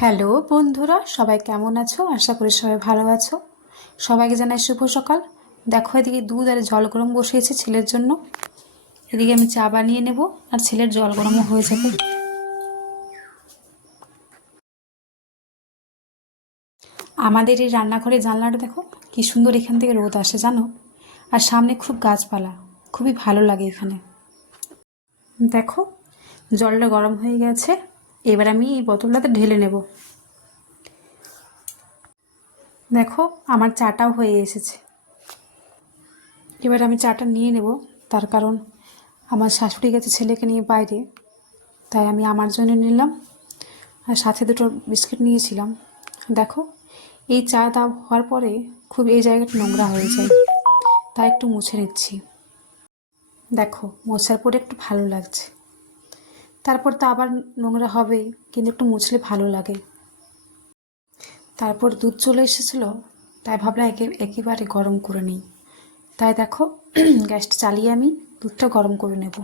Hello বন্ধুরা, সবাই কেমন আছো? আশা করি সবাই ভালো আছো। সবাইকে জানাই শুভ সকাল। দেখো, এদিকে দুধ আর জল গরম বসিয়েছি ছেলের জন্য। এদিকে আমি চা বানিয়ে নেব আর ছেলের জল গরমও হয়ে যাবে। আমাদের এই রান্নাঘরের জানলাটা দেখো কি সুন্দর, এখান থেকে রোদ আসে জানো। আর সামনে খুব গাছপালা, খুবই ভালো লাগে এখানে। দেখো, জলটা গরম হয়ে গেছে। এবার আমি এই বোতলটাতে ঢেলে নেব। দেখো, আমার চাটাও হয়ে এসেছে। এবার আমি চাটা নিয়ে নেব, তার কারণ আমার শাশুড়ি গেছে ছেলেকে নিয়ে বাইরে, তাই আমি আমার জন্য নিলাম। আর সাথে দুটো বিস্কিট নিয়েছিলাম। দেখো, এই চা দাও হওয়ার পরে খুব এই জায়গাটা নোংরা হয়ে যায়, তাই একটু মুছে নিচ্ছি। দেখো, মোছার পরে একটু ভালো লাগছে। তারপর তো আবার নোংরা হবেই, কিন্তু একটু মুছলে ভালো লাগে। তারপর দুধ চলে এসেছিলো, তাই ভাবলাম একেবারে গরম করে নিই। তাই দেখো, গ্যাসটা চালিয়ে আমি দুধটা গরম করে নেব।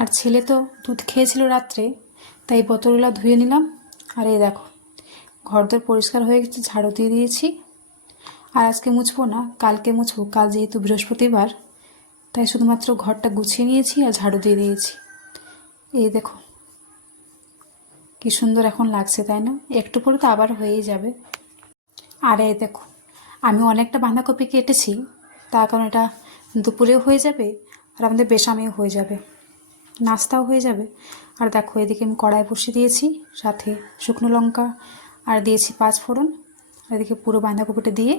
আর ছেলে তো দুধ খেয়েছিল রাত্রে, তাই বোতলগুলো ধুয়ে নিলাম। আর এই দেখো, ঘরদোর পরিষ্কার হয়ে গেছে, ঝাড়ু দিয়ে দিয়েছি। আর আজকে মুছবো না, কালকে মুছবো। কাল যেহেতু বৃহস্পতিবার, তাই শুধুমাত্র ঘরটা গুছিয়ে নিয়েছি আর ঝাড়ু দিয়ে দিয়েছি। এই দেখো কি সুন্দর এখন লাগছে, তাই না? একটু পরে তো আবার হয়েই যাবে। আর এই দেখো, আমি অনেকটা বাঁধাকপি কেটেছি, তার কারণ এটা দুপুরেও হয়ে যাবে আর আমাদের বেসামেও হয়ে যাবে, নাস্তাও হয়ে যাবে। আর দেখো, এদিকে আমি কড়াই বসিয়ে দিয়েছি, সাথে শুকনো লঙ্কা আর দিয়েছি 5 ফোড়ন। আর এদিকে পুরো বাঁধাকপিটা দিয়ে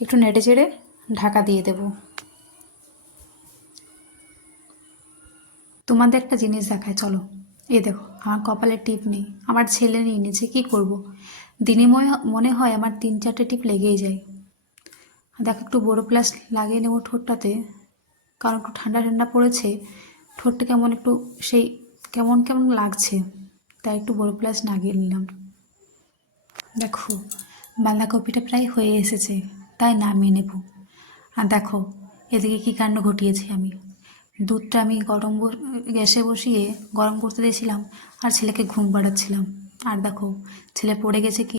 একটু নেড়ে চেড়ে ঢাকা দিয়ে দেব। তোমাদের একটা জিনিস দেখায়, চলো। এই দেখো, আমার কপালে টিপ নেই, আমার ছেলে নিয়ে নিয়েছে, কী করব। দিনে মনে হয় আমার 3-4টে টিপ লেগেই যায়। দেখো, একটু বড়ো প্লাস লাগিয়ে নেবো ঠোঁটটাতে, কারণ একটু ঠান্ডা ঠান্ডা পড়েছে। ঠোঁটটা কেমন একটু সেই কেমন কেমন লাগছে, তাই একটু বড়ো প্লাস লাগিয়ে নিলাম। দেখো, বাঁধাকপিটা প্রায় হয়ে এসেছে, তাই নামিয়ে নেব। আর দেখো, এদিকে কী কাণ্ড ঘটিয়েছি আমি। দুধটা আমি গ্যাসে বসিয়ে গরম করতে দিয়েছিলাম আর ছেলেকে ঘুম পাড়াচ্ছিলাম। আর দেখো, ছেলে পড়ে গেছে কি